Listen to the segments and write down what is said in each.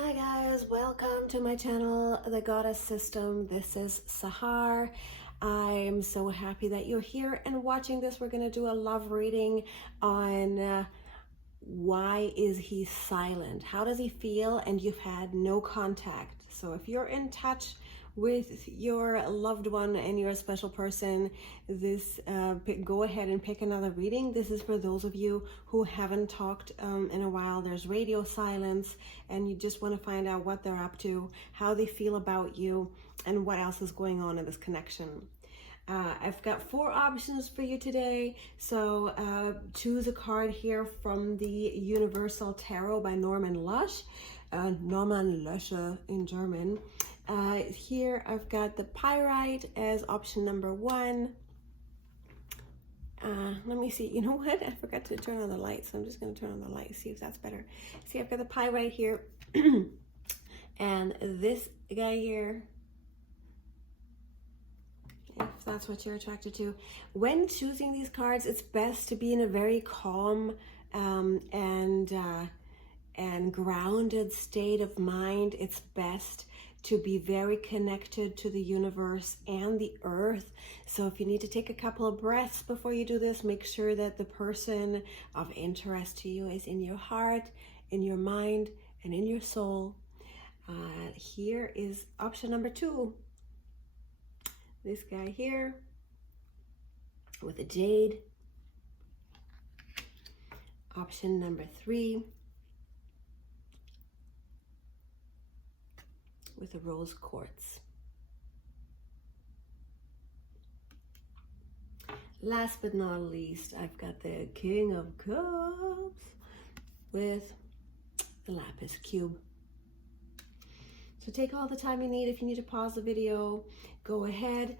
Hi guys, welcome to my channel, The Goddess System. This is Sahar. I'm so happy that you're here and watching this. We're going to do a love reading on why is he silent? How does he feel? And you've had no contact. So if you're in touch with your loved one and you're a special person, go ahead and pick another reading. This is for those of you who haven't talked in a while. There's radio silence and you just want to find out what they're up to, how they feel about you, and what else is going on in this connection. I've got 4 options for you today, so choose a card here from the Universal Tarot by Norman Lush, Norman Lusche in German. Here I've got the Pyrite as option number 1. Let me see, you know what? I forgot to turn on the light, so I'm just going to turn on the light, see if that's better. See, I've got the Pyrite here, and this guy here, if that's what you're attracted to. When choosing these cards, it's best to be in a very calm and grounded state of mind. It's best to be very connected to the universe and the earth. So if you need to take a couple of breaths before you do this, make sure that the person of interest to you is in your heart, in your mind, and in your soul. Here is option number 2. This guy here with a Jade. Option number 3 with a rose quartz. Last but not least, I've got the King of Cups with the Lapis cube. So take all the time you need. If you need to pause the video, go ahead.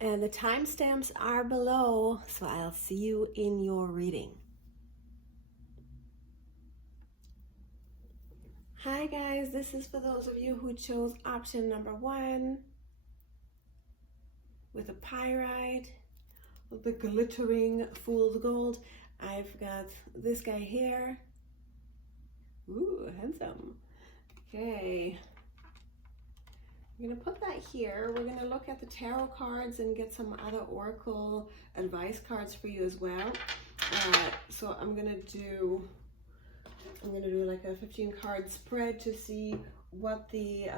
And the timestamps are below, so I'll see you in your reading. Hi guys, this is for those of you who chose option number 1 with a Pyrite, with the glittering fool's gold. I've got this guy here. Ooh, handsome. Okay. I'm going to put that here. We're going to look at the tarot cards and get some other oracle advice cards for you as well. So I'm going to do like a 15 card spread to see what the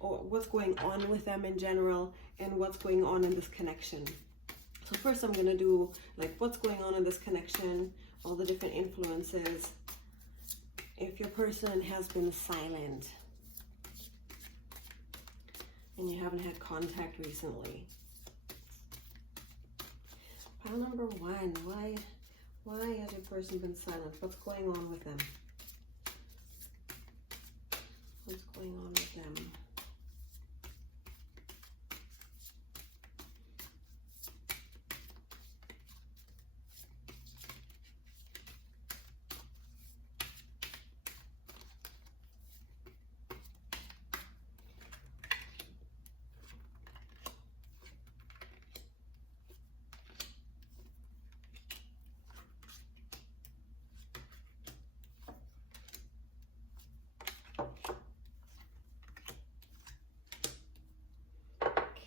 or what's going on with them in general and what's going on in this connection. So first I'm going to do like what's going on in this connection, all the different influences, if your person has been silent and you haven't had contact recently. Pile number 1, why has your person been silent? What's going on with them? What's going on with them?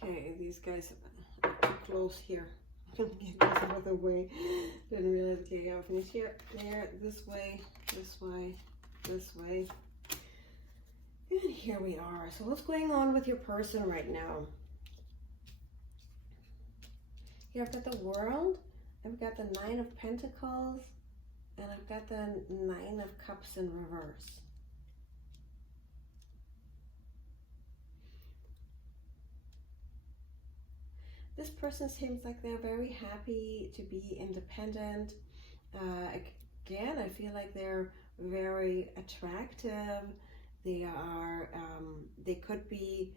Okay, these guys are too close here. I'm gonna get this out of the way. Didn't realize. Okay, I'll finish here, there, this way, this way, this way. And here we are. So what's going on with your person right now? Here I've got the World, I've got the 9 of Pentacles, and I've got the 9 of Cups in reverse. This person seems like they're very happy to be independent. Again, I feel like they're very attractive. They are, they could be,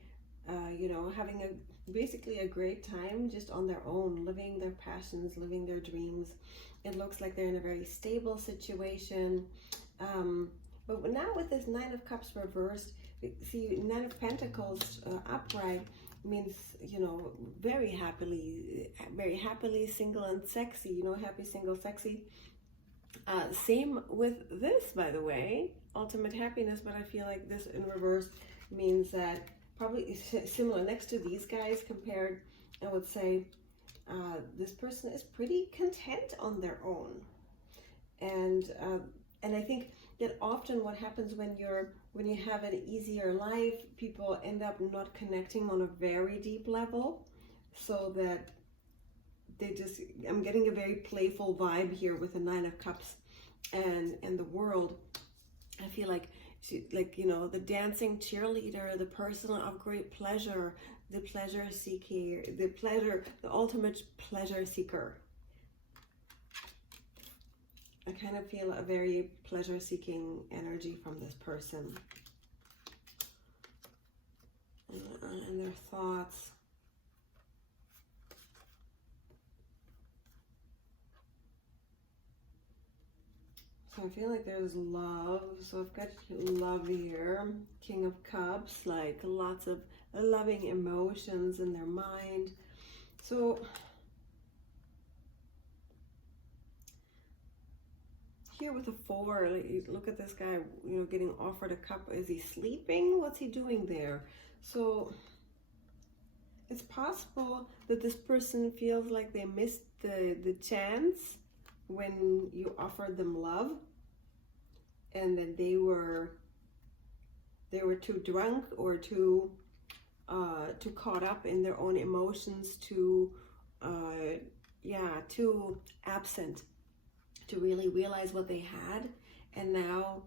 you know, having basically a great time just on their own, living their passions, living their dreams. It looks like they're in a very stable situation. But now with this 9 of Cups reversed, see, 9 of Pentacles upright, means, you know, very happily single and sexy, you know, happy, single, sexy. Same with this, by the way, ultimate happiness, but I feel like this in reverse means that probably similar next to these guys compared, I would say this person is pretty content on their own. And I think that often what happens when you have an easier life, people end up not connecting on a very deep level, so that they just, I'm getting a very playful vibe here with the Nine of Cups and the world. I feel like you know, the dancing cheerleader, the person of great pleasure, the pleasure seeker, the ultimate pleasure seeker. I kind of feel a very pleasure-seeking energy from this person. And their thoughts. So I feel like there's love. So I've got love here. King of Cups, like lots of loving emotions in their mind. So here with the 4, like, you look at this guy, you know, getting offered a cup. Is he sleeping? What's he doing there? So it's possible that this person feels like they missed the chance when you offered them love, and that they were too drunk or too caught up in their own emotions, too absent to really realize what they had. And now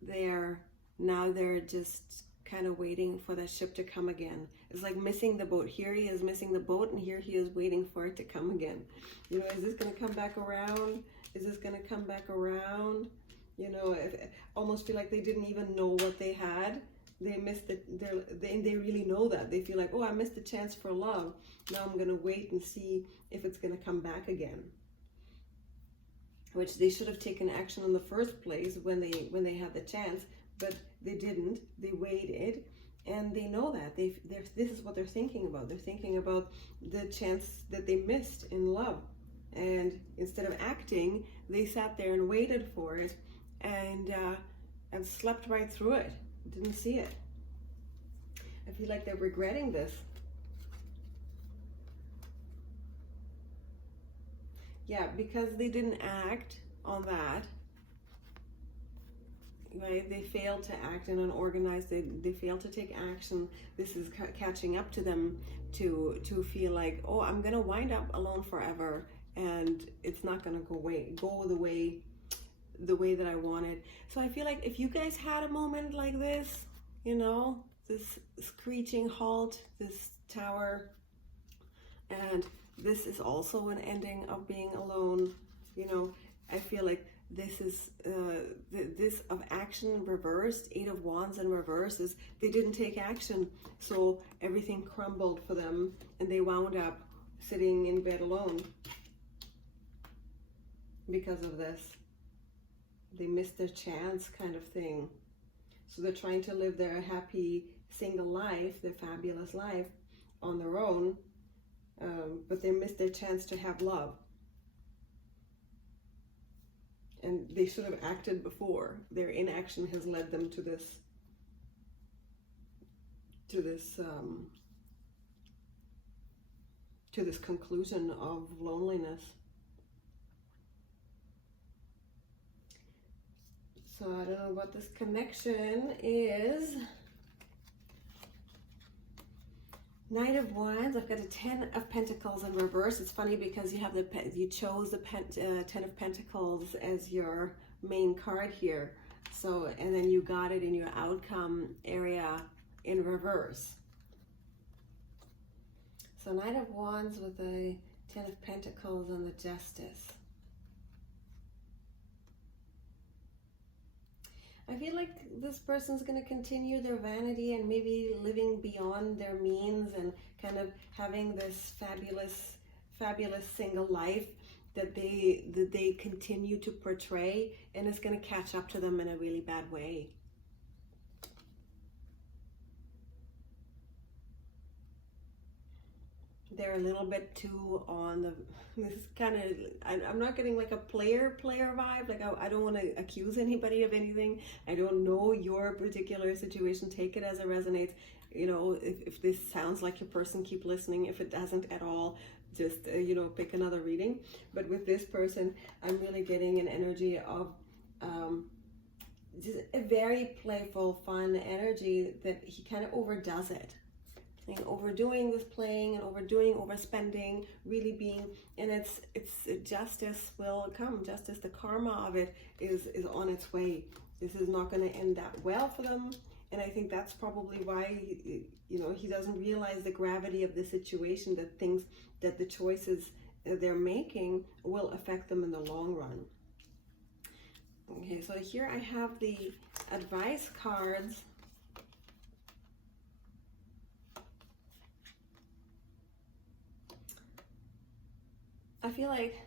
they're just kind of waiting for the ship to come again. It's like missing the boat. Here he is missing the boat, and here he is waiting for it to come again. You know, is this going to come back around? Is this going to come back around? You know, I almost feel like they didn't even know what they had. They missed it. They really know that. They feel like, oh, I missed the chance for love. Now I'm going to wait and see if it's going to come back again. Which they should have taken action in the first place when they had the chance, but they didn't. They waited, and they know that this is what they're thinking about. They're thinking about the chance that they missed in love, and instead of acting, they sat there and waited for it, and slept right through it. Didn't see it. I feel like they're regretting this. Yeah, because they didn't act on that, right? They failed to act in an organized, they failed to take action. This is catching up to them to feel like, oh, I'm going to wind up alone forever, and it's not going to go the way that I wanted. So I feel like if you guys had a moment like this, you know, this screeching halt, this tower, and this is also an ending of being alone. You know, I feel like this is this of action reversed. 8 of Wands in reverse is they didn't take action, so everything crumbled for them, and they wound up sitting in bed alone because of this. They missed their chance, kind of thing. So they're trying to live their happy single life, their fabulous life, on their own. But they missed their chance to have love. And they should have acted before. Their inaction has led them to this conclusion of loneliness. So I don't know what this connection is. Knight of Wands. I've got a 10 of Pentacles in reverse. It's funny because you chose the 10 of Pentacles as your main card here. So, and then you got it in your outcome area in reverse. So Knight of Wands with the 10 of Pentacles and the Justice. I feel like this person's going to continue their vanity and maybe living beyond their means and kind of having this fabulous single life that they continue to portray, and it's going to catch up to them in a really bad way. they're a little bit too on the, this is kind of, I'm not getting like a player vibe. Like I don't want to accuse anybody of anything. I don't know your particular situation. Take it as it resonates. You know, if this sounds like your person, keep listening. If it doesn't at all, just, you know, pick another reading. But with this person, I'm really getting an energy of just a very playful, fun energy that he kind of overdoes it. And overdoing this playing and overspending, really being, and it's justice will come. Justice, the karma of it is on its way. This is not going to end that well for them. And I think that's probably why, you know, he doesn't realize the gravity of the situation, that the choices they're making will affect them in the long run. Okay, so here I have the advice cards. I feel like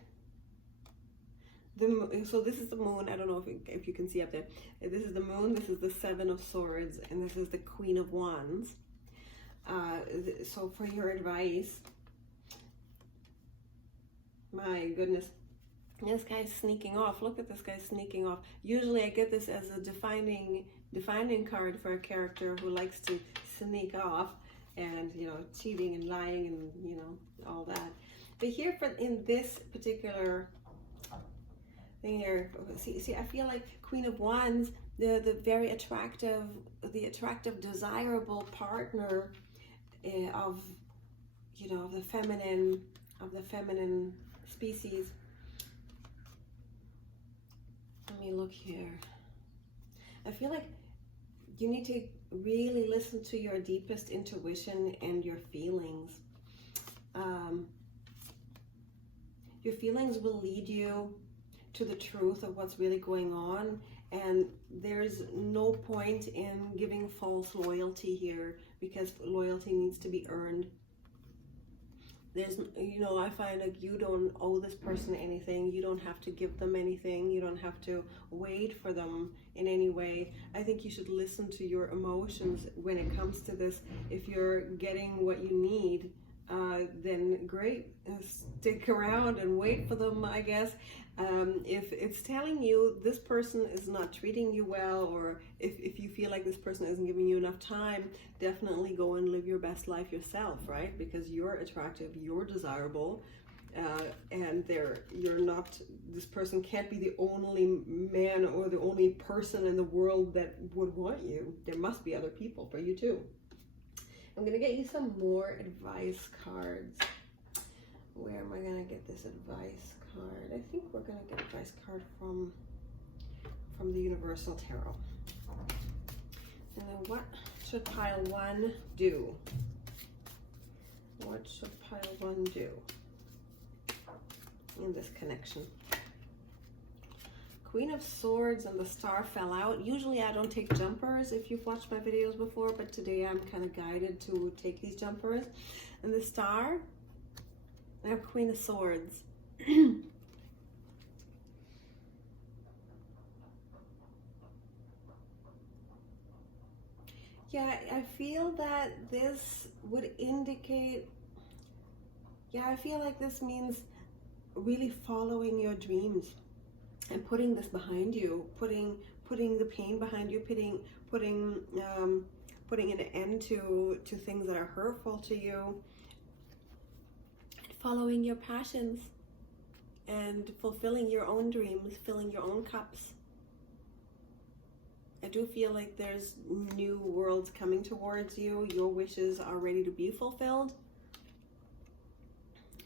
so this is the moon. I don't know if you can see up there. This is the moon, this is the Seven of Swords, and this is the Queen of Wands. So for your advice, my goodness, this guy's sneaking off. Look at this guy sneaking off. Usually I get this as a defining card for a character who likes to sneak off and, you know, cheating and lying and, you know, all that. But here in this particular thing here, see, I feel like Queen of Wands, the very attractive, desirable partner of, you know, the feminine species. Let me look here. I feel like you need to really listen to your deepest intuition and your feelings. Your feelings will lead you to the truth of what's really going on, and there's no point in giving false loyalty here, because loyalty needs to be earned. There's, you know, I find like you don't owe this person anything. You don't have to give them anything. You don't have to wait for them in any way. I think you should listen to your emotions when it comes to this. If you're getting what you need, then great, stick around and wait for them, I guess. If it's telling you this person is not treating you well, or if you feel like this person isn't giving you enough time, definitely go and live your best life yourself, right? Because you're attractive, you're desirable, and you're not, this person can't be the only man or the only person in the world that would want you. There must be other people for you too. I'm going to get you some more advice cards. Where am I going to get this advice card? I think we're going to get advice card from the Universal Tarot. And then what should pile one do? What should pile one do in this connection? Queen of Swords and the Star fell out. Usually I don't take jumpers if you've watched my videos before, but today I'm kind of guided to take these jumpers. And the Star, I have Queen of Swords. Yeah, I feel that this would indicate, yeah, I feel like this means really following your dreams and putting this behind you, putting the pain behind you, putting an end to things that are hurtful to you, following your passions and fulfilling your own dreams, filling your own cups. I do feel like there's new worlds coming towards you. Your wishes are ready to be fulfilled.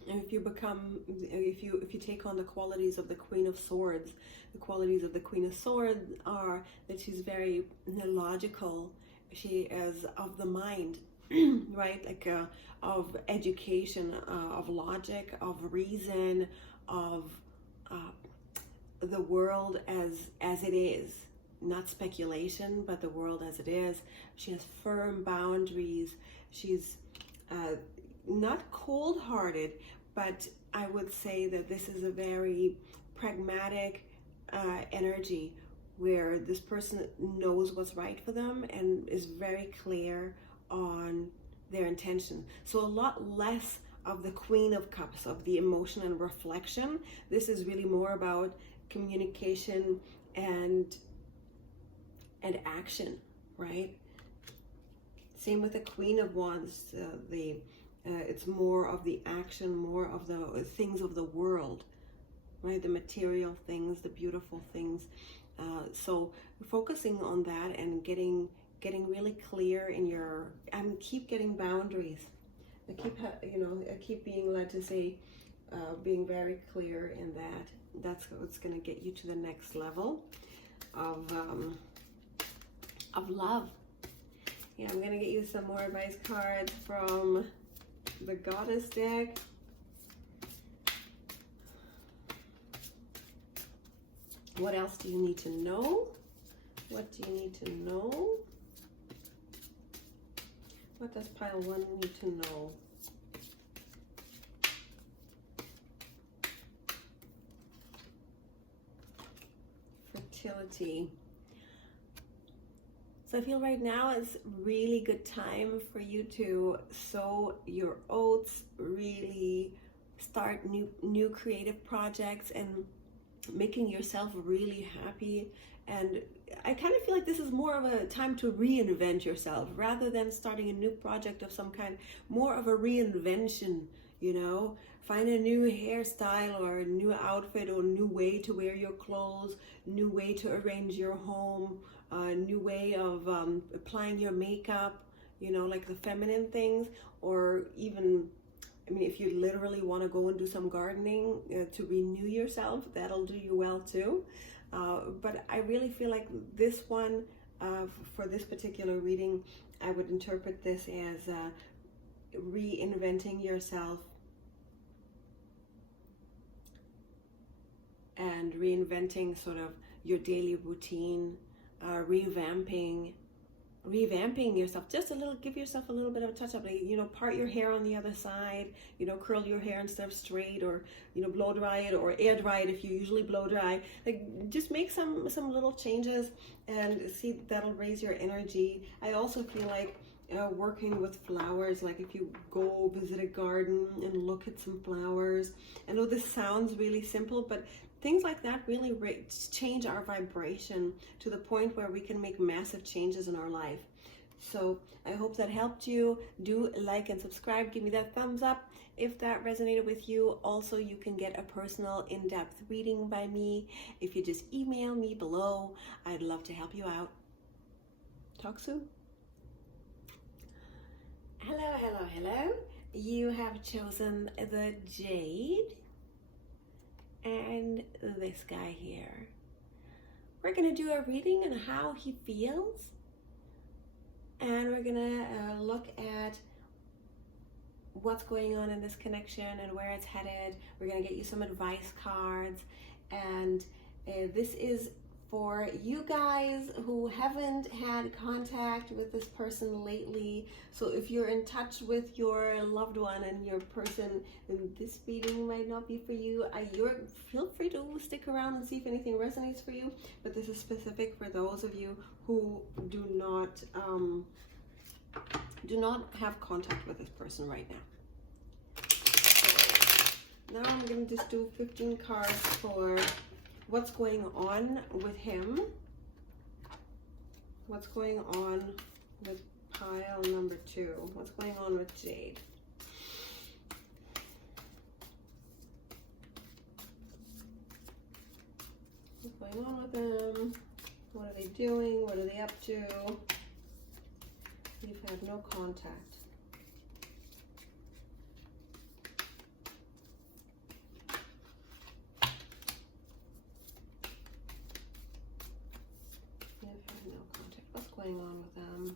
And if you take on the qualities of the Queen of Swords, the qualities of the Queen of Swords are that she's very logical. She is of the mind, right? Like of education, of logic, of reason, of the world as it is. Not speculation, but the world as it is. She has firm boundaries. She's not cold-hearted, but I would say that this is a very pragmatic energy where this person knows what's right for them and is very clear on their intention. So a lot less of the Queen of Cups, of the emotion and reflection. This is really more about communication and action, right? Same with the Queen of Wands. It's more of the action, more of the things of the world, right? The material things, the beautiful things. So focusing on that and getting really clear in your, and keep getting boundaries. I keep being led to say, being very clear in that. That's what's going to get you to the next level of love. Yeah, I'm going to get you some more advice cards from the Goddess deck. What else do you need to know? What do you need to know? What does pile 1 need to know? Fertility. So I feel right now is really good time for you to sow your oats, really start new creative projects and making yourself really happy. And I kind of feel like this is more of a time to reinvent yourself rather than starting a new project of some kind, more of a reinvention, you know, find a new hairstyle or a new outfit or a new way to wear your clothes, new way to arrange your home, a new way of applying your makeup, you know, like the feminine things, or even, I mean, if you literally want to go and do some gardening to renew yourself, that'll do you well too. But I really feel like this one, for this particular reading, I would interpret this as reinventing yourself and reinventing sort of your daily routine, revamping yourself just a little, give yourself a little bit of a touch up, like, you know, part your hair on the other side, you know, curl your hair instead of straight, or, you know, blow dry it or air dry it if you usually blow dry. Like, just make some little changes and see, that'll raise your energy. I also feel like working with flowers, like if you go visit a garden and look at some flowers. I know this sounds really simple, but things like that really change our vibration to the point where we can make massive changes in our life. So I hope that helped you. Do like and subscribe. Give me that thumbs up if that resonated with you. Also, you can get a personal in-depth reading by me if you just email me below. I'd love to help you out. Talk soon. Hello, hello, hello. You have chosen the Jade and this guy here. We're gonna do a reading on how he feels, and we're gonna look at what's going on in this connection and where it's headed. We're gonna get you some advice cards, and this is for you guys who haven't had contact with this person lately. So if you're in touch with your loved one and your person, then this reading might not be for you. Feel free to stick around and see if anything resonates for you, but this is specific for those of you who do not have contact with this person right now. So now I'm going to just do 15 cards for what's going on with him, what's going on with pile number 2, what's going on with Jade. What's going on with them? What are they doing? What are they up to? We've had no contact. What's going on with them?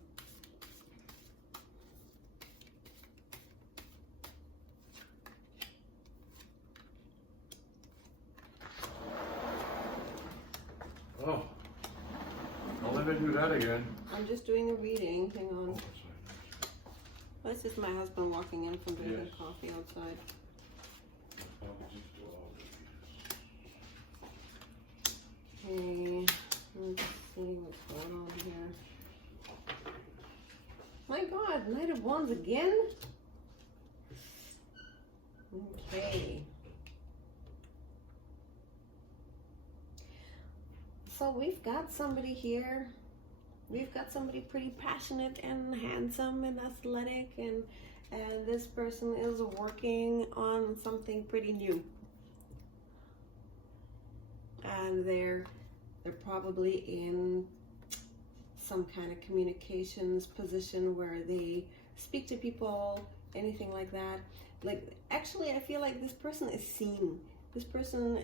Oh, don't let me do that again. I'm just doing a reading. Hang on. That's just my husband walking in from drinking coffee outside. Okay, let's see what's going on here. My God, Knight of Wands again? So we've got somebody here. We've got somebody pretty passionate and handsome and athletic, and this person is working on something pretty new. And they're probably in some kind of communications position where they speak to people, anything like that. Like, actually, I feel like this person is seen. This person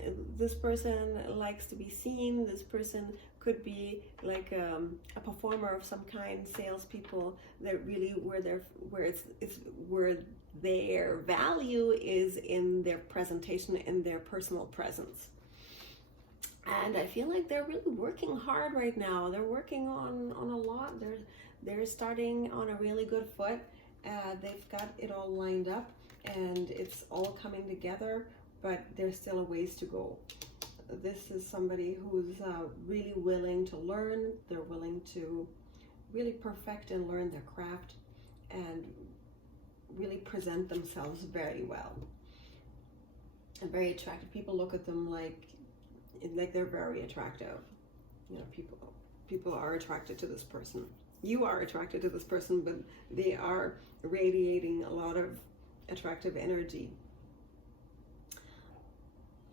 likes to be seen. This person could be like a performer of some kind, salespeople that really where their value is in their presentation, in their personal presence. And I feel like they're really working hard right now. They're working on a lot. They're starting on a really good foot. They've got it all lined up, and it's all coming together, but there's still a ways to go. This is somebody who's really willing to learn. They're willing to really perfect and learn their craft and really present themselves very well. And very attractive. People look at them like they're very attractive. You know, people are attracted to this person. You are attracted to this person, but they are radiating a lot of attractive energy.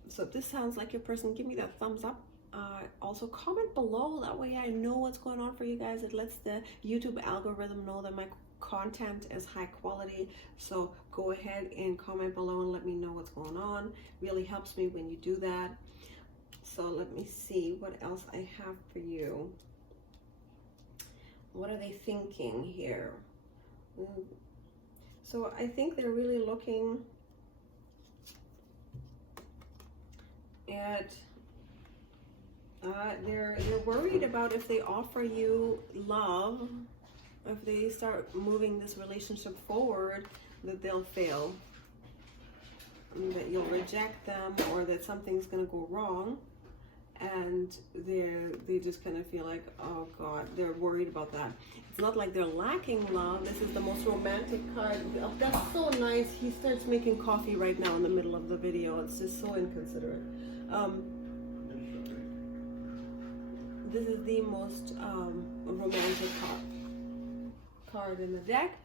So if this sounds like your person, give me that thumbs up. Also comment below, that way I know what's going on for you guys. It lets the YouTube algorithm know that my content is high quality. So go ahead and comment below and let me know what's going on. Really helps me when you do that. So let me see what else I have for you. What are they thinking here? So I think they're really looking at they're worried about if they offer you love, if they start moving this relationship forward, that they'll fail, that you'll reject them, or that something's going to go wrong. And they just kind of feel like, oh God, they're worried about that. It's not like they're lacking love. This is the most romantic card. Oh, that's so nice. He starts making coffee right now in the middle of the video. It's just so inconsiderate. This is the most romantic card in the deck.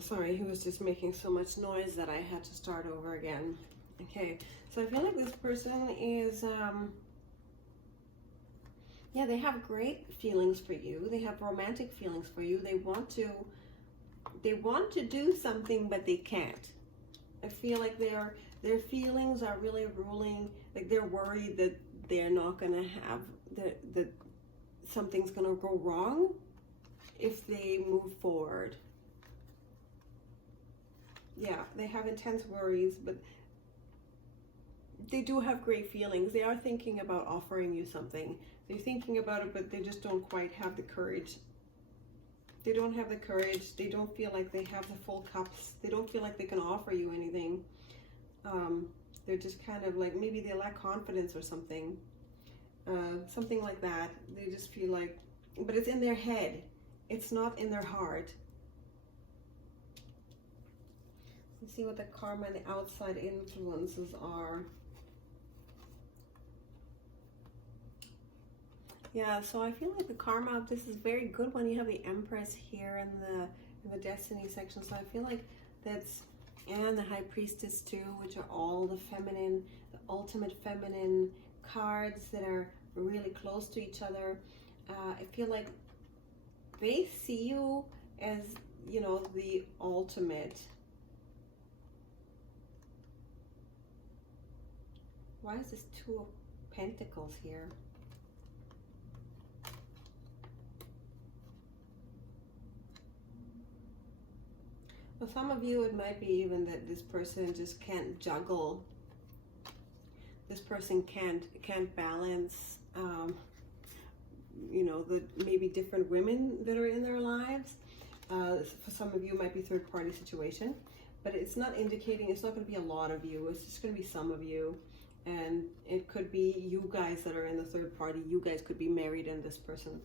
Sorry, he was just making so much noise that I had to start over again. Okay, so I feel like this person is, yeah, they have great feelings for you. They have romantic feelings for you. They want to do something, but they can't. I feel like their feelings are really ruling. Like, they're worried that they're not gonna have that something's gonna go wrong if they move forward. Yeah, they have intense worries, but they do have great feelings. They are thinking about offering you something. They're thinking about it, but they just don't quite have the courage. They don't have the courage. They don't feel like they have the full cups. They don't feel like they can offer you anything. They're just kind of like, maybe they lack confidence or something. Something like that. They just feel like, but it's in their head. It's not in their heart. Let's see what the karma and the outside influences are. Yeah, so I feel like the karma of this is very good when you have the Empress here in the Destiny section. So I feel like that's, and the High Priestess too, which are all the feminine, the ultimate feminine cards that are really close to each other. I feel like they see you as, you know, the ultimate. Why is this Two of Pentacles here? For some of you, it might be even that this person just can't juggle. This person can't balance, you know, the maybe different women that are in their lives. For some of you, it might be third-party situation, but it's not indicating, it's not going to be a lot of you. It's just going to be some of you. And it could be you guys that are in the third party. You guys could be married and this person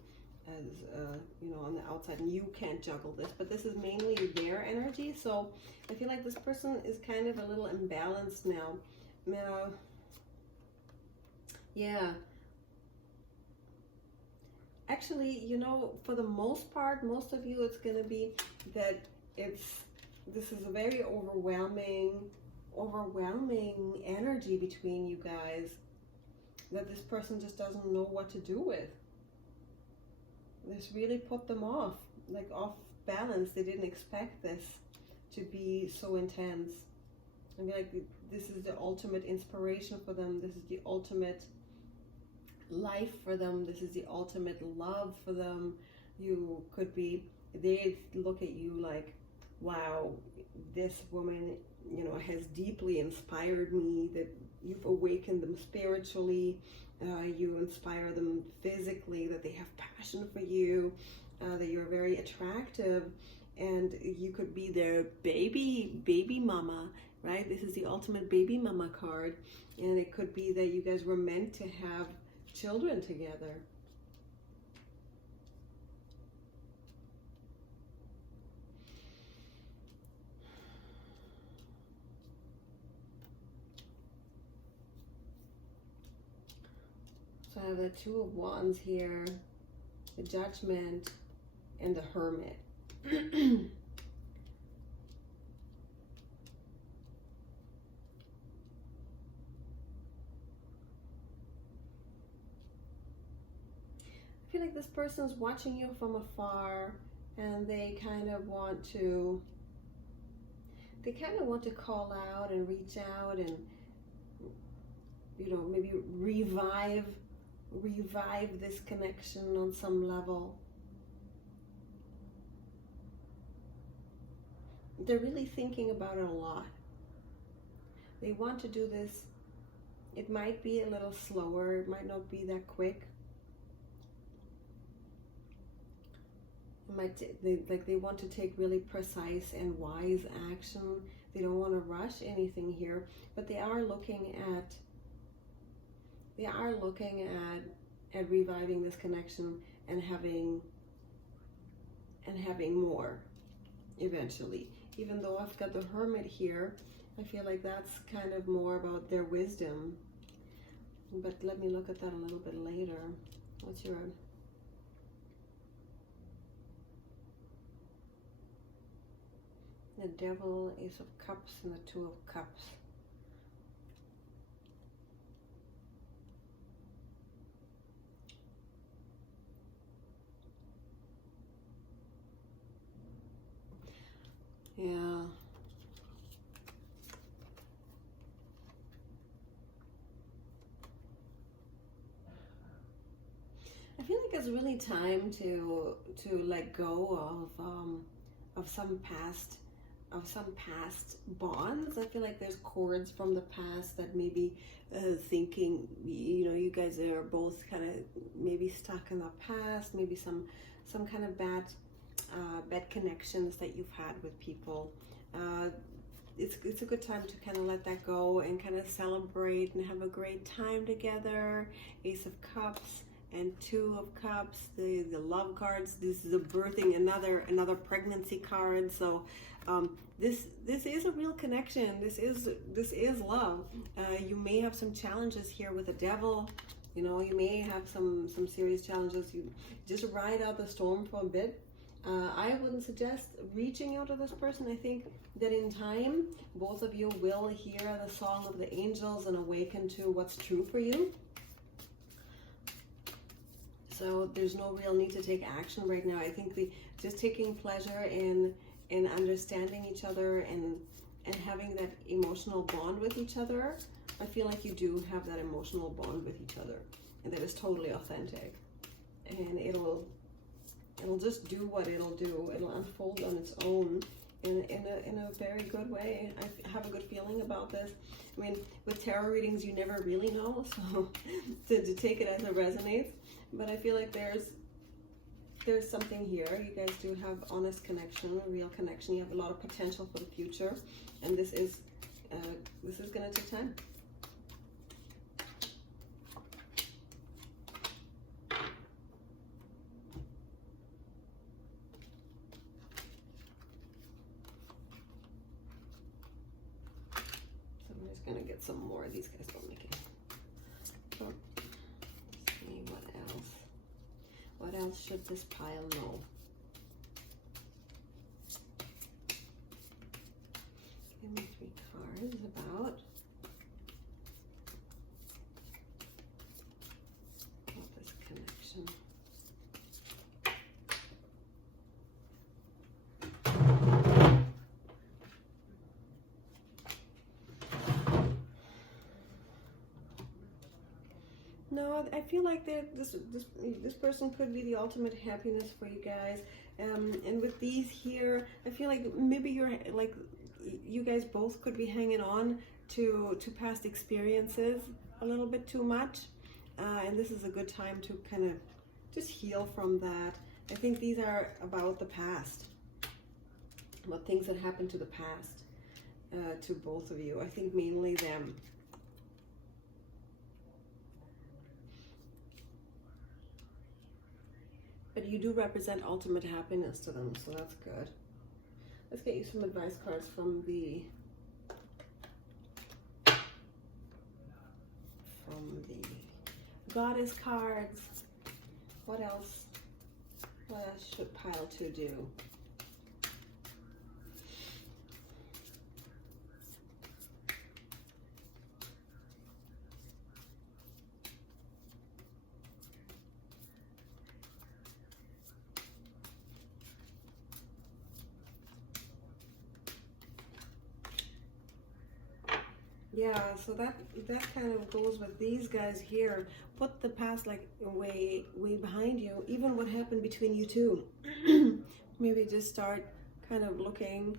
you know, on the outside, and you can't juggle this, but this is mainly their energy. So I feel like this person is kind of a little imbalanced now. Yeah. Actually, you know, for the most part, most of you, it's going to be that this is a very overwhelming energy between you guys that this person just doesn't know what to do with. This really put them off, like off balance. They didn't expect this to be so intense. I mean, like, this is the ultimate inspiration for them. This is the ultimate life for them. This is the ultimate love for them. You could be, they look at you like, wow, this woman, you know, has deeply inspired me, that you've awakened them spiritually, you inspire them physically, that they have passion for you, that you're very attractive, and you could be their baby mama, right? This is the ultimate baby mama card, and it could be that you guys were meant to have children together. So I have the Two of Wands here, the Judgment, and the Hermit. I feel like this person's watching you from afar, and they kind of want to call out and reach out and, you know, maybe revive this connection on some level. They're really thinking about it a lot. They want to do this. It might be a little slower. It might not be that quick. They want to take really precise and wise action. They don't want to rush anything here, but they are looking at reviving this connection and having more eventually. Even though I've got the Hermit here, I feel like that's kind of more about their wisdom. But let me look at that a little bit later. What's your... The Devil, Ace of Cups, and the Two of Cups. Yeah. I feel like it's really time to let go of some past bonds. I feel like there's cords from the past that maybe thinking, you know, you guys are both kind of maybe stuck in the past, maybe some kind of bad connections that you've had with people. It's a good time to kind of let that go and kind of celebrate and have a great time together. Ace of Cups and Two of Cups, the love cards. This is a birthing, another pregnancy card. So this is a real connection. This is love. You may have some challenges here with the Devil. You know, you may have some serious challenges. You just ride out the storm for a bit. I wouldn't suggest reaching out to this person. I think that in time, both of you will hear the song of the angels and awaken to what's true for you. So there's no real need to take action right now. I think just taking pleasure in understanding each other and having that emotional bond with each other. I feel like you do have that emotional bond with each other, and that is totally authentic. And it'll just do what it'll do. It'll unfold on its own in a very good way. I have a good feeling about this. I mean, with tarot readings, you never really know, so to take it as it resonates. But I feel like there's something here. You guys do have honest connection, a real connection. You have a lot of potential for the future, and this is going to take time. gonna get some more. These guys don't make it. Oh, let's see what else. What else should this pile know? Give me 3 cards about this connection. No, I feel like that this person could be the ultimate happiness for you guys. And with these here, I feel like maybe you're like, you guys both could be hanging on to past experiences a little bit too much. And this is a good time to kind of just heal from that. I think these are about the past, about things that happened to the past, to both of you. I think mainly them. But you do represent ultimate happiness to them, so that's good. Let's get you some advice cards from the Goddess cards. What else? What else should pile 2 do? Yeah, so that kind of goes with these guys here. Put the past like way behind you. Even what happened between you two. Maybe just start kind of looking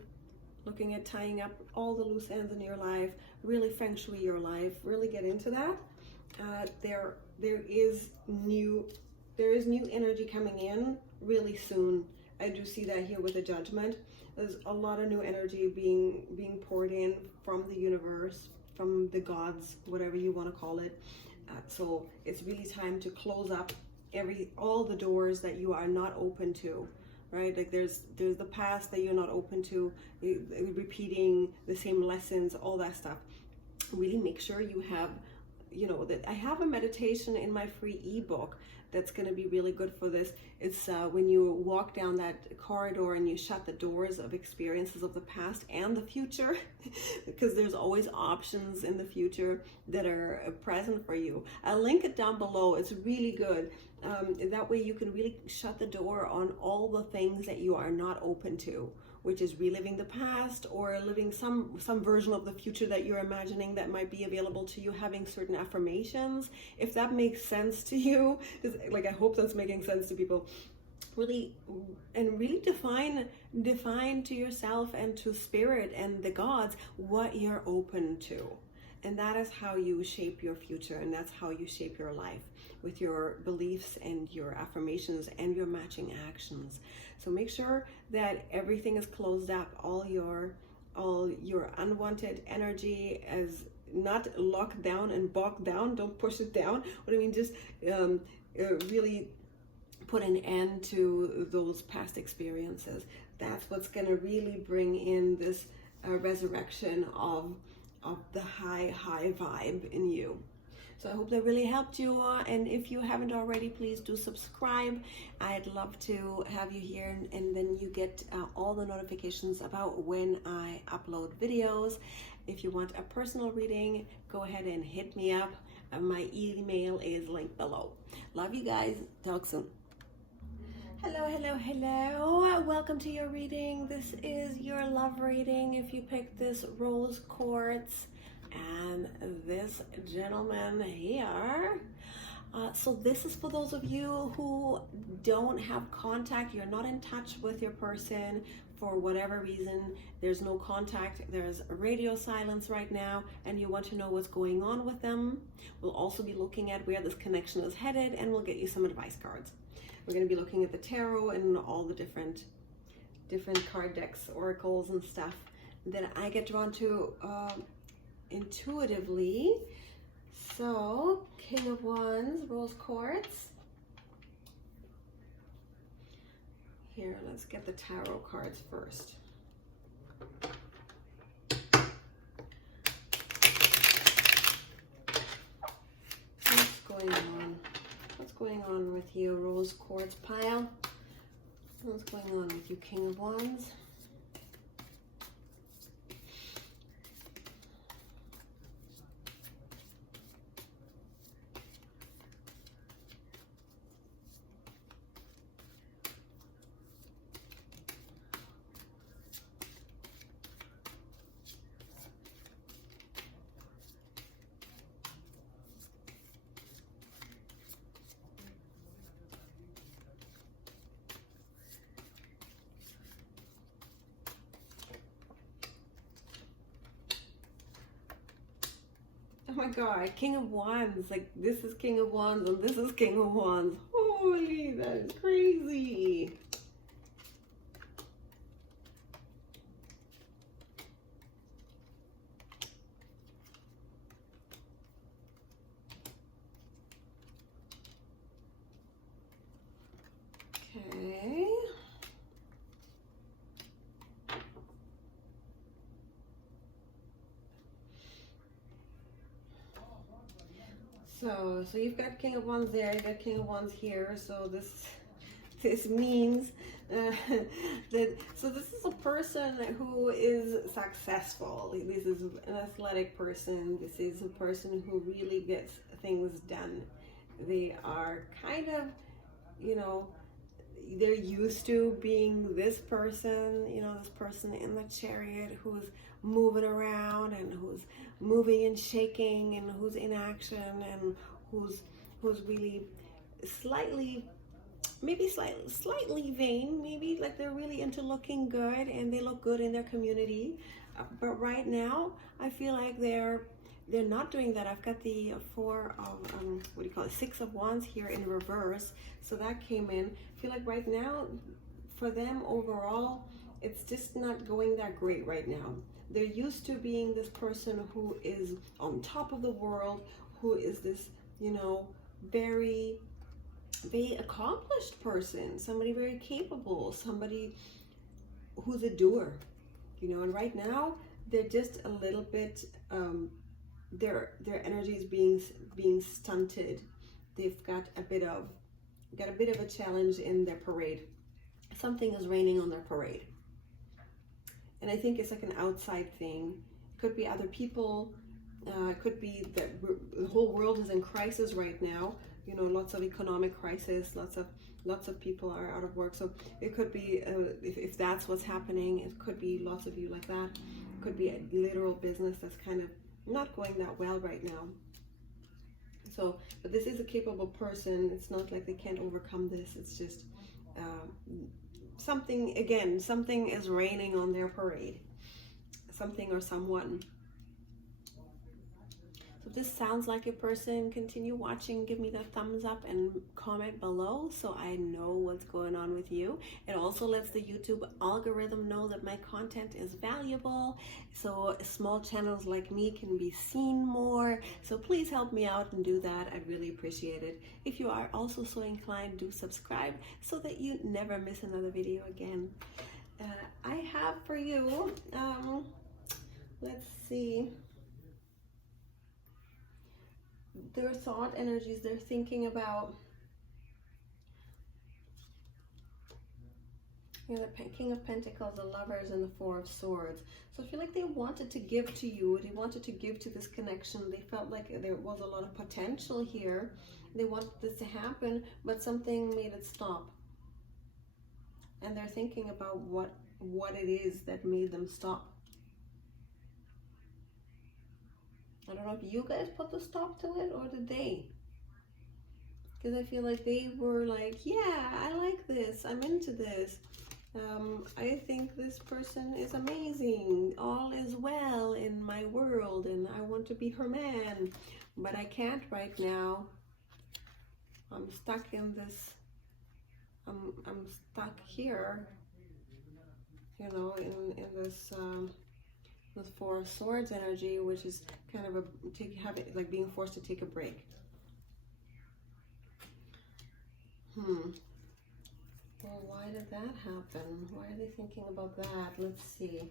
at tying up all the loose ends in your life. Really feng shui your life. Really get into that. There is new energy coming in really soon. I do see that here with the Judgment. There's a lot of new energy being poured in from the universe, from the gods, whatever you want to call it. So it's really time to close up all the doors that you are not open to, right? Like there's the past that you're not open to, repeating the same lessons, all that stuff. Really make sure you have, that I have a meditation in my free ebook that's going to be really good for this. It's when you walk down that corridor and you shut the doors of experiences of the past and the future, because there's always options in the future that are present for you. I'll link it down below. It's really good. That way you can really shut the door on all the things that you are not open to, which is reliving the past or living some version of the future that you're imagining that might be available to you, having certain affirmations. If that makes sense to you, like I hope that's making sense to people. Really define to yourself and to spirit and the gods what you're open to. And that is how you shape your future, and that's how you shape your life, with your beliefs and your affirmations and your matching actions. So make sure that everything is closed up, all your unwanted energy is not locked down and bogged down. Don't push it down. What I mean, just really put an end to those past experiences. That's what's going to really bring in this resurrection of the high vibe in you. So I hope that really helped you, and if you haven't already, please do subscribe. I'd love to have you here, and then you get all the notifications about when I upload videos. If you want a personal reading, go ahead and hit me up. My email is linked below. Love you guys. Talk soon. Hello. Welcome to your reading. This is your love reading. If you picked this rose quartz and this gentleman here. So this is for those of you who don't have contact. You're not in touch with your person for whatever reason. There's no contact. There's radio silence right now, and you want to know what's going on with them. We'll also be looking at where this connection is headed, and we'll get you some advice cards. We're going to be looking at the tarot and all the different card decks, oracles and stuff that I get drawn to intuitively. So, King of Wands, Rose Quartz. Here, let's get the tarot cards first. your rose quartz pile. What's going on with you, King of Wands? Oh my god, King of Wands. Like, this is King of Wands and this is King of Wands. Holy, that is crazy. Okay. So you've got King of Wands there, you got King of Wands here. So this means that this is a person who is successful. This is an athletic person. This is a person who really gets things done. They are kind of, you know, they're used to being this person, you know, this person in the chariot who's moving around and who's moving and shaking and who's in action and who's really slightly vain, maybe like they're really into looking good and they look good in their community. But right now, I feel like they're not doing that. I've got the four of, what do you call it, 6 of Wands here in reverse. So that came in. I feel like right now, for them overall, it's just not going that great right now. They're used to being this person who is on top of the world, who is this, you know, very accomplished person, somebody very capable, somebody who's a doer, you know. And right now, they're just a little bit, their energy is being stunted. They've got a bit of a challenge in their parade. Something is raining on their parade, and I think it's like an outside thing. It could be other people. It could be that the whole world is in crisis right now. You know, lots of economic crisis. Lots of people are out of work. So it could be, if that's what's happening, it could be lots of you like that. It could be a literal business that's kind of not going that well right now. So, but this is a capable person. It's not like they can't overcome this. It's just something is raining on their parade. Something or someone. So if this sounds like a person, continue watching, give me that thumbs up and comment below so I know what's going on with you. It also lets the YouTube algorithm know that my content is valuable, so small channels like me can be seen more. So please help me out and do that. I'd really appreciate it. If you are also so inclined, do subscribe so that you never miss another video again. I have for you, let's see, their thought energies. They're thinking about, you know, the King of Pentacles, the Lovers, and the Four of Swords. So I feel like they wanted to give to you. They wanted to give to this connection. They felt like there was a lot of potential here. They wanted this to happen, but something made it stop. And they're thinking about what it is that made them stop. I don't know if you guys put the stop to it or did they? Because I feel like they were like, yeah, I like this. I'm into this. I think this person is amazing. All is well in my world and I want to be her man. But I can't right now. I'm stuck in this. I'm stuck here. You know, in this... with Four of Swords energy, which is kind of like being forced to take a break. Well, why did that happen? Why are they thinking about that? Let's see.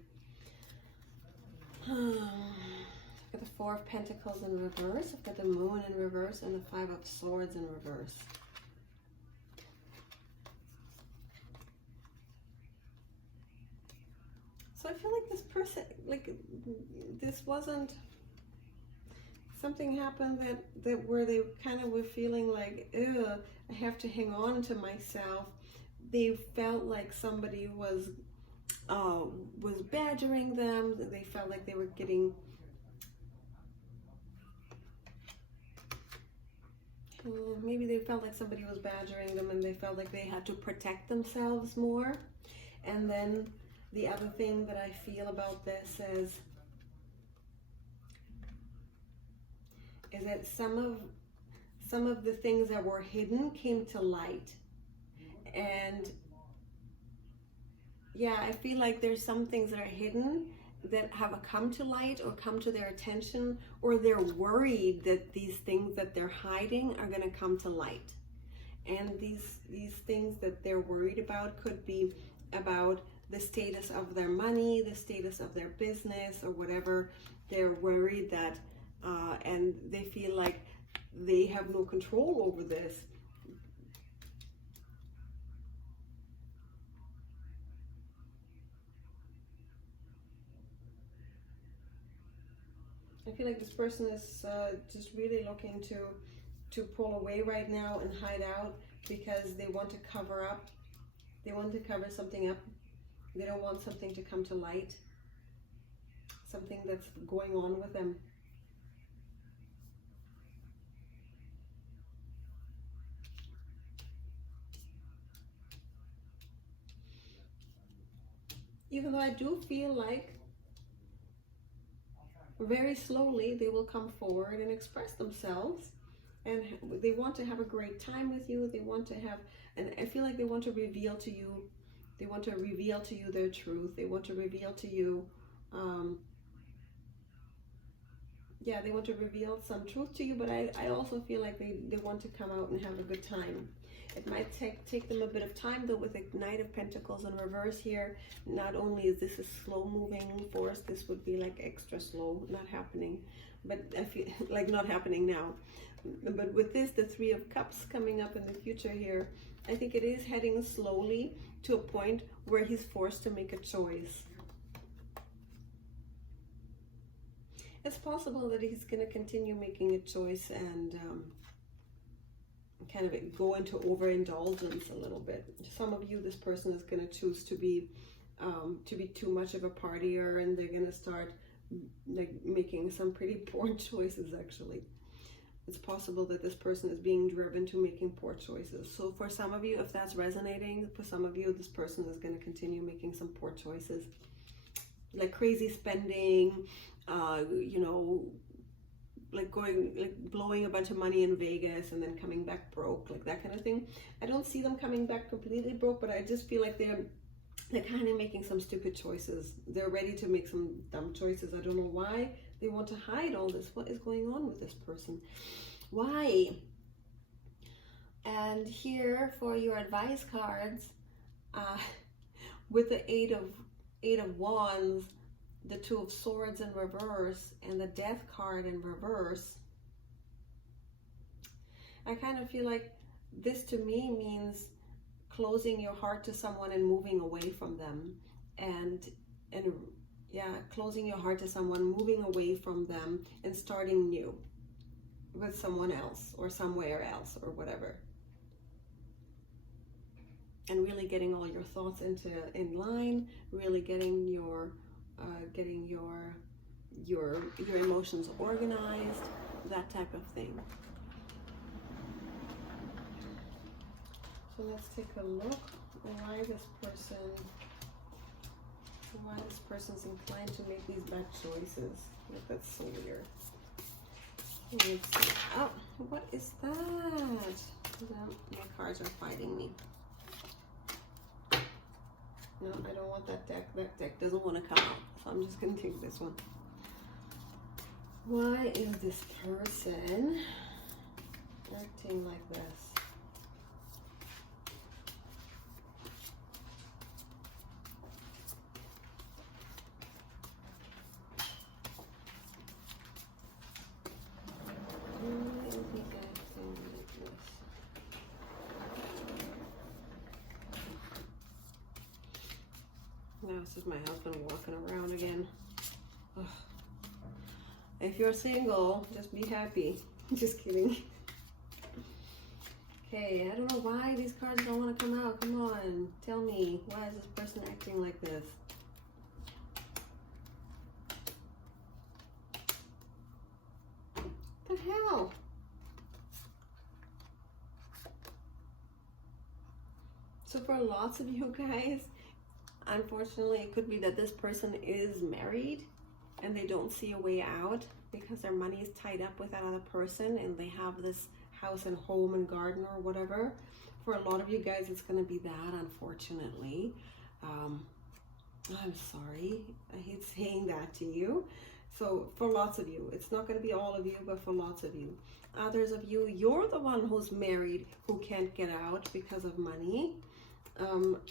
I've got the Four of Pentacles in reverse. I've got the Moon in reverse and the Five of Swords in reverse. person, like, this wasn't, something happened that where they kind of were feeling like, ew, I have to hang on to myself. They felt like somebody was badgering them. They felt like they were getting, maybe they felt like somebody was badgering them, and they felt like they had to protect themselves more. And then the other thing that I feel about this is that some of the things that were hidden came to light. And yeah, I feel like there's some things that are hidden that have come to light or come to their attention, or they're worried that these things that they're hiding are going to come to light. And these things that they're worried about could be about the status of their money, the status of their business, or whatever. They're worried that, and they feel like they have no control over this. I feel like this person is just really looking to pull away right now and hide out, because they want to cover up. They want to cover something up. They don't want something to come to light, something that's going on with them. Even though I do feel like very slowly they will come forward and express themselves, and they want to have a great time with you. They want to have, and I feel like they want to reveal to you, they want to reveal to you their truth. They want to reveal to you, yeah, they want to reveal some truth to you, but I also feel like they want to come out and have a good time. It might take them a bit of time, though, with the Knight of Pentacles in reverse here. Not only is this a slow-moving force, this would be like extra slow, not happening, but I feel like not happening now. But with this, the Three of Cups coming up in the future here, I think it is heading slowly to a point where he's forced to make a choice. It's possible that he's going to continue making a choice and kind of go into overindulgence a little bit. Some of you, this person is going to choose to be too much of a partier, and they're going to start like making some pretty poor choices. Actually, it's possible that this person is being driven to making poor choices. So for some of you, if that's resonating, for some of you, this person is going to continue making some poor choices, like crazy spending, you know, like blowing a bunch of money in Vegas and then coming back broke, like that kind of thing. I don't see them coming back completely broke, but I just feel like they're kind of making some stupid choices. They're ready to make some dumb choices. I don't know why they want to hide all this. What is going on with this person? Why? And here for your advice cards, with the Eight of Wands, the Two of Swords in reverse, and the Death card in reverse, I kind of feel like this to me means closing your heart to someone and moving away from them. And yeah, closing your heart to someone, moving away from them, and starting new with someone else or somewhere else or whatever. And really getting all your thoughts in line, really getting your emotions organized, that type of thing. So let's take a look why this person's inclined to make these bad choices. Look, that's so weird. Let's see. Oh, what is that? My cards are fighting me. No, I don't want that deck. That deck doesn't want to come out. So I'm just going to take this one. Why is this person acting like this? This is my husband walking around again. Ugh. If you're single, just be happy. Just kidding. Okay, I don't know why these cards don't want to come out. Come on, tell me. Why is this person acting like this? What the hell? So for lots of you guys, unfortunately, it could be that this person is married and they don't see a way out because their money is tied up with that other person and they have this house and home and garden or whatever. For a lot of you guys, it's going to be that, unfortunately. I'm sorry. I hate saying that to you. So for lots of you, it's not going to be all of you, but for lots of you. Others of you, you're the one who's married who can't get out because of money.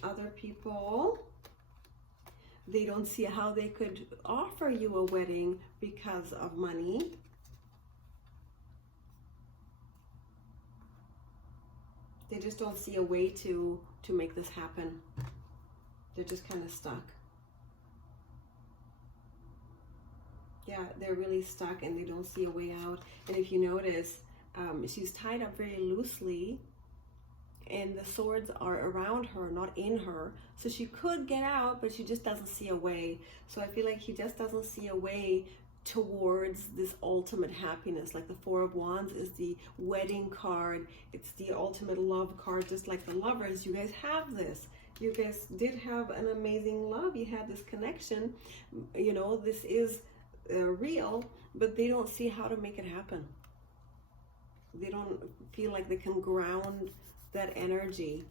Other people, they don't see how they could offer you a wedding because of money. They just don't see a way to make this happen. They're just kind of stuck. Yeah, they're really stuck and they don't see a way out. And if you notice, she's tied up very loosely and the swords are around her, not in her. So she could get out, but she just doesn't see a way. So I feel like he just doesn't see a way towards this ultimate happiness. Like the Four of Wands is the wedding card. It's the ultimate love card, just like the Lovers. You guys have this. You guys did have an amazing love. You had this connection. You know, this is real, but they don't see how to make it happen. They don't feel like they can ground that energy.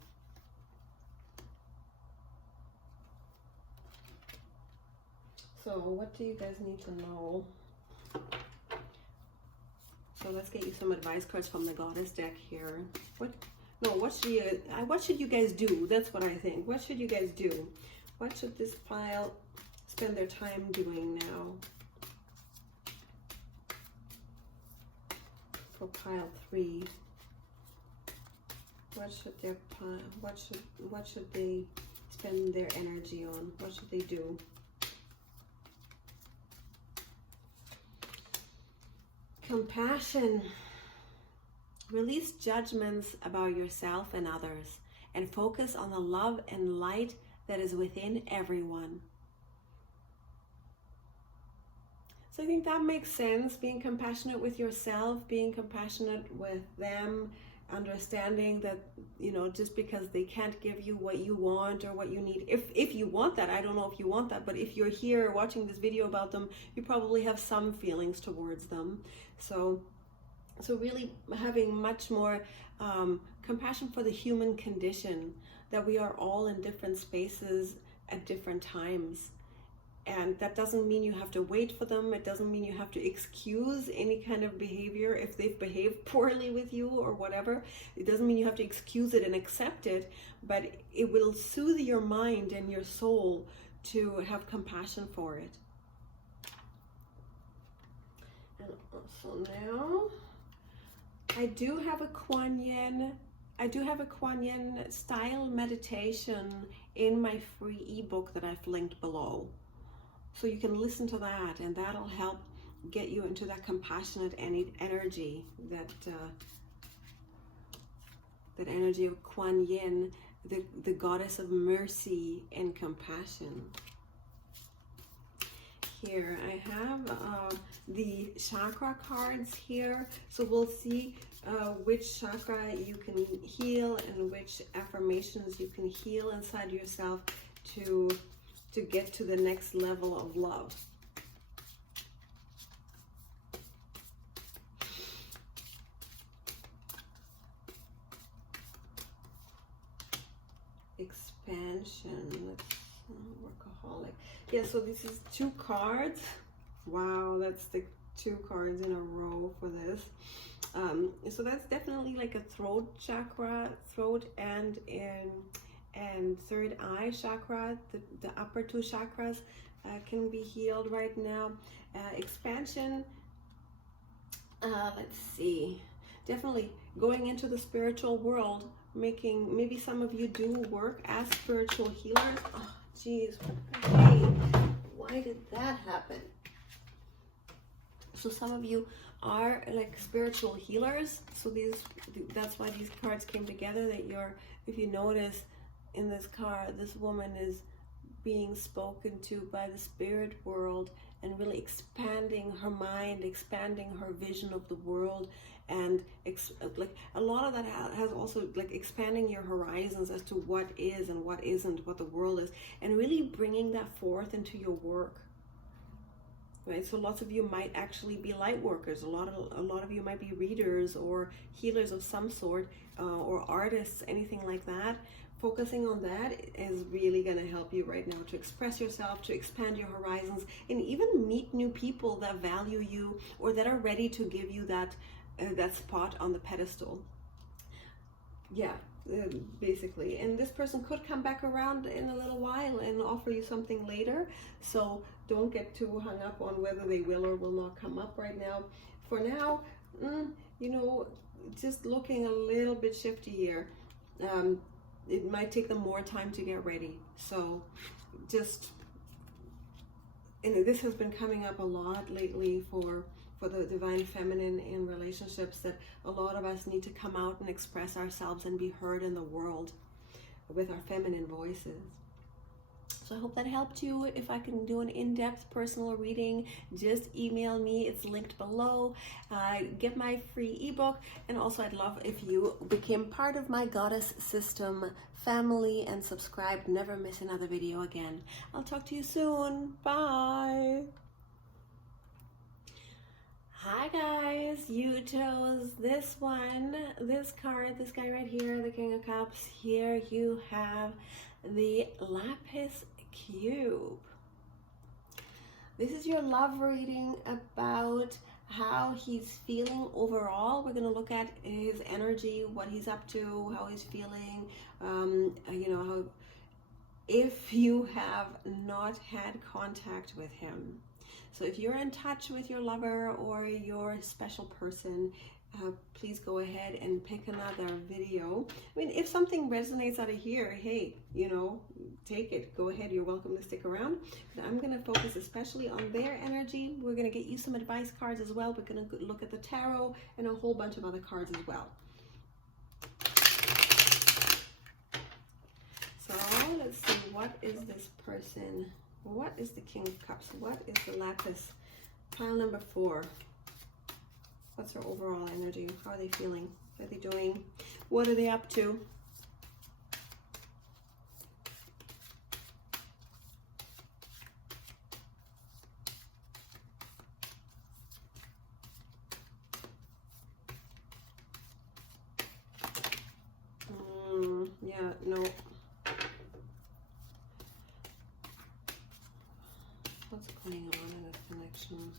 So what do you guys need to know? So let's get you some advice cards from the Goddess deck here. What should you guys do? That's what I think. What should you guys do? What should this pile spend their time doing now? For pile 3. What should they spend their energy on? What should they do? Compassion. Release judgments about yourself and others and focus on the love and light that is within everyone. So I think that makes sense. Being compassionate with yourself, being compassionate with them, understanding that, you know, just because they can't give you what you want or what you need, if you want that, I don't know if you want that, but if you're here watching this video about them, you probably have some feelings towards them. So really having much more compassion for the human condition, that we are all in different spaces at different times. And that doesn't mean you have to wait for them. It doesn't mean you have to excuse any kind of behavior if they've behaved poorly with you or whatever. It doesn't mean you have to excuse it and accept it, but it will soothe your mind and your soul to have compassion for it. And also now, I do have a Kuan Yin style meditation in my free ebook that I've linked below. So you can listen to that, and that'll help get you into that compassionate energy, that energy of Kuan Yin, the goddess of mercy and compassion. Here I have the chakra cards here, so we'll see which chakra you can heal and which affirmations you can heal inside yourself to get to the next level of love. Expansion. Workaholic. Yeah, so this is 2 cards. Wow, that's the 2 cards in a row for this. So that's definitely like a throat chakra, throat and third eye chakra. The upper 2 chakras can be healed right now. Expansion, let's see, definitely going into the spiritual world, maybe some of you do work as spiritual healers. Oh geez, hey, why Why did that happen? So some of you are like spiritual healers. So that's why these cards came together, that if you notice in this card, this woman is being spoken to by the spirit world and really expanding her mind, expanding her vision of the world, and like a lot of that has also like expanding your horizons as to what is and what isn't, what the world is, and really bringing that forth into your work. Right, so lots of you might actually be light workers. A lot of you might be readers or healers of some sort, or artists, anything like that. Focusing on that is really going to help you right now to express yourself, to expand your horizons, and even meet new people that value you or that are ready to give you that spot on the pedestal. Yeah, basically. And this person could come back around in a little while and offer you something later. So don't get too hung up on whether they will or will not come up right now. For now, you know, just looking a little bit shifty here. It might take them more time to get ready. So and this has been coming up a lot lately for the divine feminine in relationships, that a lot of us need to come out and express ourselves and be heard in the world with our feminine voices. So I hope that helped you. If I can do an in-depth personal reading, just email me. It's linked below. Get my free ebook. And also I'd love if you became part of my Goddess System family and subscribed. Never miss another video again. I'll talk to you soon. Bye. Hi guys, you chose this one, this card, this guy right here, the King of Cups. Here you have the Lapis cube. This is your love reading about how he's feeling overall. We're going to look at his energy, what he's up to, how he's feeling, you know, how, if you have not had contact with him. So if you're in touch with your lover or your special person, please go ahead and pick another video. I mean, if something resonates out of here, hey, you know, take it. Go ahead. You're welcome to stick around. But I'm going to focus especially on their energy. We're going to get you some advice cards as well. We're going to look at the tarot and a whole bunch of other cards as well. So let's see, what is this person? What is the King of Cups? What is the Lapis? Pile number 4. What's her overall energy? How are they feeling? What are they doing? What are they up to? Yeah, no. What's going on in this connection?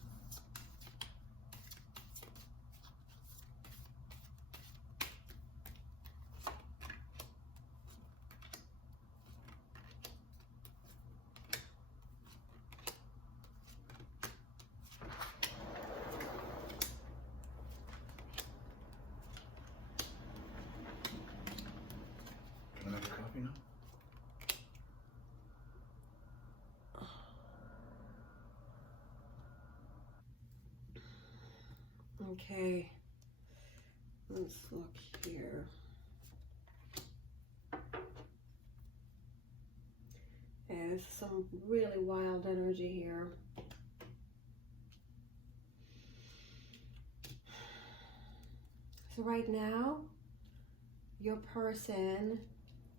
Can I have a coffee now? Okay, let's look here. There's some really wild energy here. So right now, your person,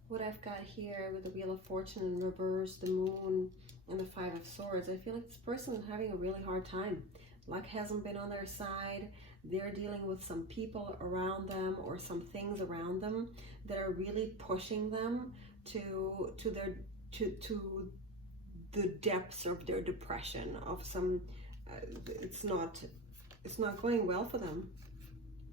what I've got here with the Wheel of Fortune in reverse, the Moon, and the Five of Swords, I feel like this person is having a really hard time. Luck hasn't been on their side. They're dealing with some people around them or some things around them that are really pushing them to the depths of their depression, of some it's not going well for them.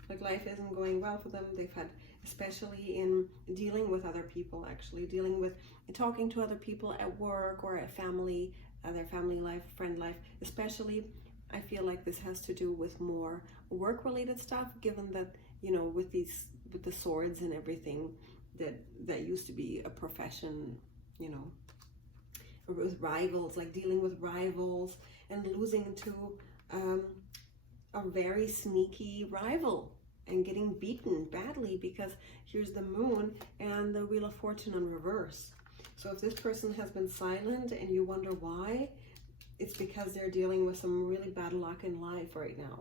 Like life isn't going well for them. They've had, especially in dealing with other people, actually dealing with talking to other people at work or at family, their family life, friend life, especially. I feel like this has to do with more work-related stuff, given that, you know, with the swords and everything, that used to be a profession, you know. with rivals, like dealing with rivals and losing to a very sneaky rival and getting beaten badly, because here's the moon and the Wheel of Fortune in reverse. So if this person has been silent and you wonder why, it's because they're dealing with some really bad luck in life right now.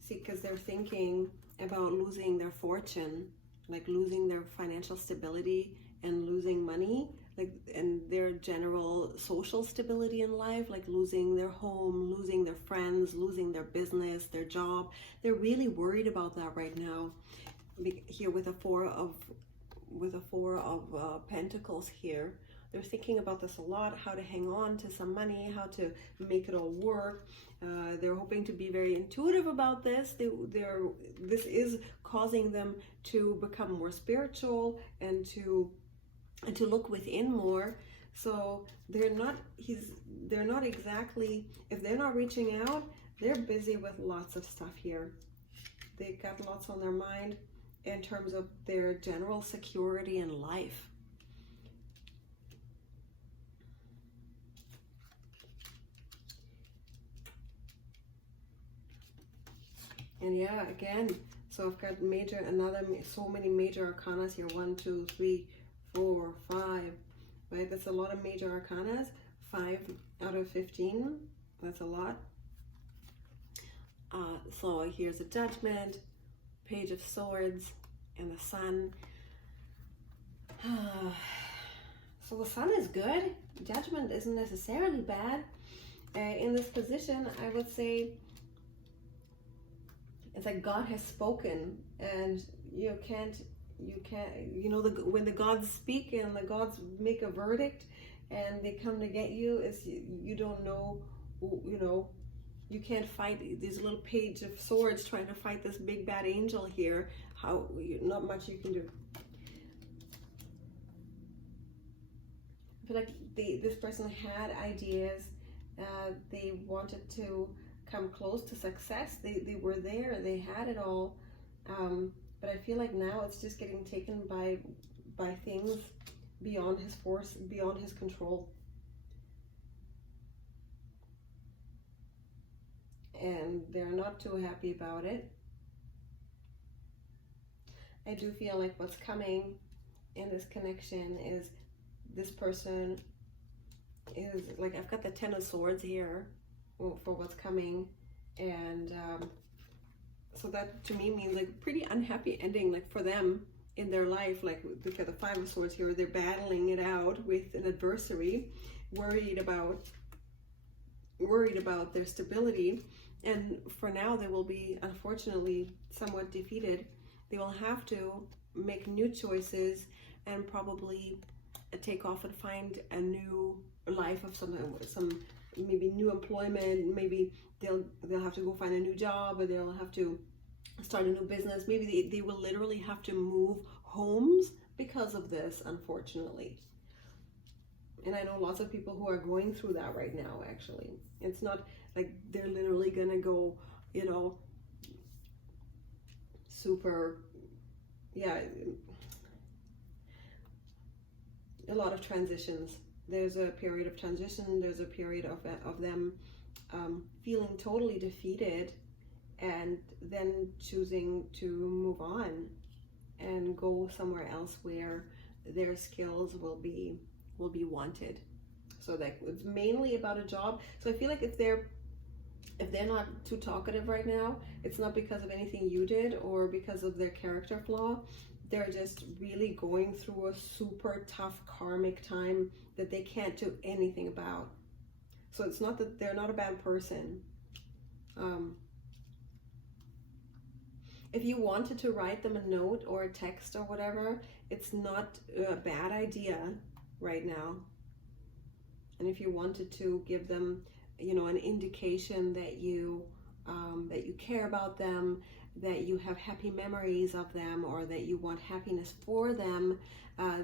See, because they're thinking about losing their fortune, like losing their financial stability and losing money, like, and their general social stability in life, like losing their home, losing their friends, losing their business, their job. They're really worried about that right now. Here with a four of Pentacles here, they're thinking about this a lot, how to hang on to some money, how to make it all work. They're hoping to be very intuitive about this. This is causing them to become more spiritual and to look within more. So they're not exactly, if they're not reaching out, they're busy with lots of stuff here. They've got lots on their mind in terms of their general security in life. And yeah, again, so I've got so many major arcanas here. 1, 2, 3, 4, 5, right? That's a lot of major arcanas. 5 out of 15, that's a lot. So here's a Judgment, Page of Swords, and the Sun. So the Sun is good. Judgment isn't necessarily bad. In this position, I would say it's like God has spoken, and you know, when the gods speak and the gods make a verdict and they come to get you, is you don't know, you know, you can't fight this little Page of Swords trying to fight this big bad angel here. Not much you can do. I feel like this person had ideas. They wanted to come close to success. They were there. They had it all. But I feel like now it's just getting taken by things beyond his force, beyond his control. And they're not too happy about it. I do feel like what's coming in this connection is this person is like, I've got the 10 of Swords here for what's coming, and so that to me means like pretty unhappy ending, like for them in their life. Like look at the 5 of Swords here, they're battling it out with an adversary, worried about their stability, and for now they will be unfortunately somewhat defeated. They will have to make new choices and probably take off and find a new life of some maybe new employment. Maybe they'll have to go find a new job, or they'll have to start a new business. Maybe they will literally have to move homes because of this, unfortunately. And I know lots of people who are going through that right now, actually. It's not like they're literally gonna go, you know, super, yeah, a lot of transitions. There's a period of transition, there's a period of them feeling totally defeated, and then choosing to move on and go somewhere else where their skills will be wanted. So like it's mainly about a job. So I feel like if they're not too talkative right now, it's not because of anything you did or because of their character flaw. They're just really going through a super tough karmic time that they can't do anything about. So it's not that they're not a bad person. If you wanted to write them a note or a text or whatever, it's not a bad idea right now. And if you wanted to give them, you know, an indication that you care about them, that you have happy memories of them, or that you want happiness for them,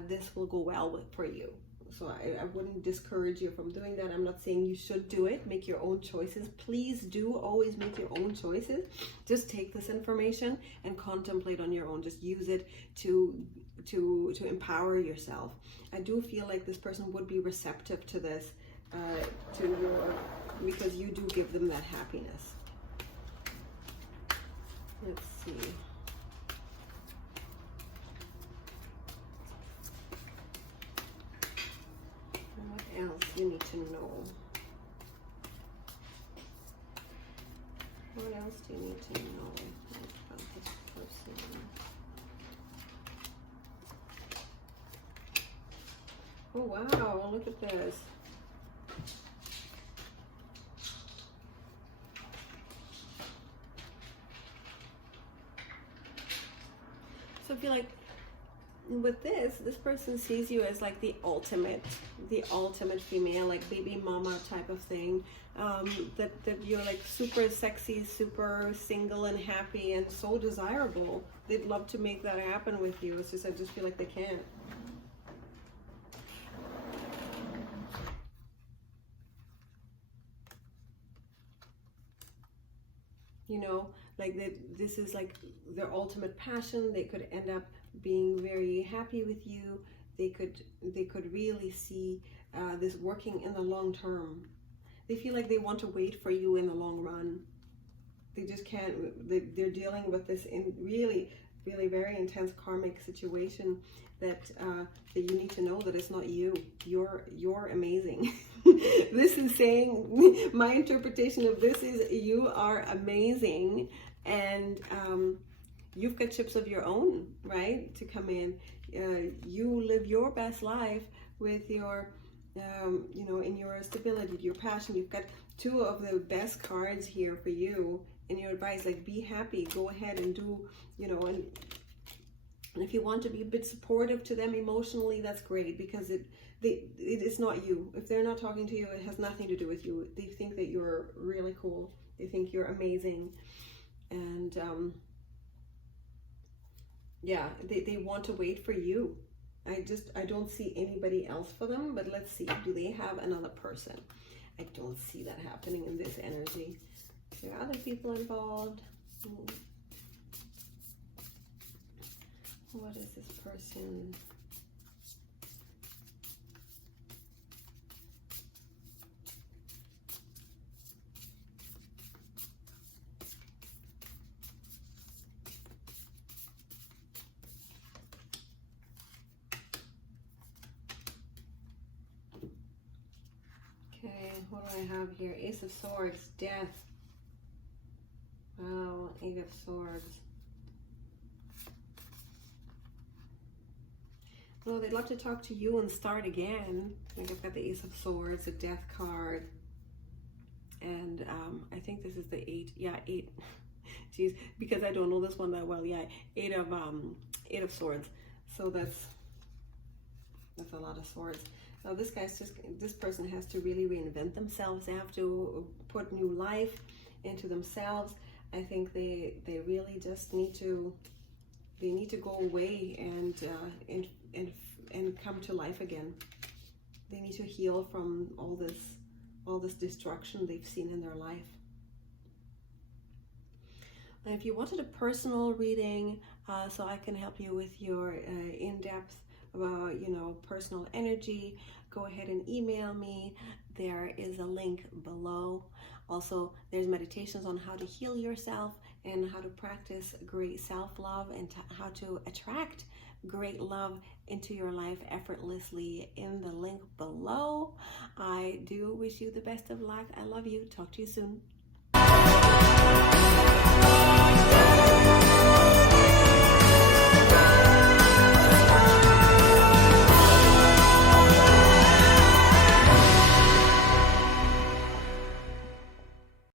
this will go well for you. I wouldn't discourage you from doing that. I'm not saying you should do it. Make your own choices. Please do always make your own choices. Just take this information and contemplate on your own. Just use it to empower yourself. I do feel like this person would be receptive to this, because you do give them that happiness. Let's see. What else you need to know? What else do you need to know about this person? Oh wow, look at this. So I feel like with this person sees you as like the ultimate female, like baby mama type of thing. That you're like super sexy, super single and happy and so desirable. They'd love to make that happen with you. It's just I just feel like they can't. You know, like this is like their ultimate passion. They could end up being very happy with you. They could really see this working in the long term. They feel like they want to wait for you in the long run. They just can't. They're dealing with this in really very intense karmic situation that you need to know that it's not you. You're amazing. This is saying, my interpretation of this is you are amazing, and you've got chips of your own, right, to come in. You live your best life with your, you know, in your stability, your passion. You've got two of the best cards here for you in your advice. Like, be happy, go ahead and do, you know, and if you want to be a bit supportive to them emotionally, that's great, because it is not you. If they're not talking to you, it has nothing to do with you. They think that you're really cool. They think you're amazing. And yeah, they want to wait for you. I don't see anybody else for them, but let's see. Do they have another person? I don't see that happening in this energy. There are other people involved. What is this person? Okay, what do I have here? Ace of Swords, Death. Wow, Eight of Swords. Well, they'd love to talk to you and start again. I think I've got the Ace of Swords, a Death card. And I think this is the 8. Yeah, 8. Jeez, because I don't know this one that well. Yeah, 8 of Swords. So that's a lot of swords. Now this person has to really reinvent themselves. They have to put new life into themselves. I think they really just need to go away and come to life again. They need to heal from all this destruction they've seen in their life. And if you wanted a personal reading, so I can help you with your in-depth about, you know, personal energy, go ahead and email me. There is a link below. Also, there's meditations on how to heal yourself and how to practice great self-love and how to attract great love into your life effortlessly in the link below. I do wish you the best of luck. I love you. Talk to you soon.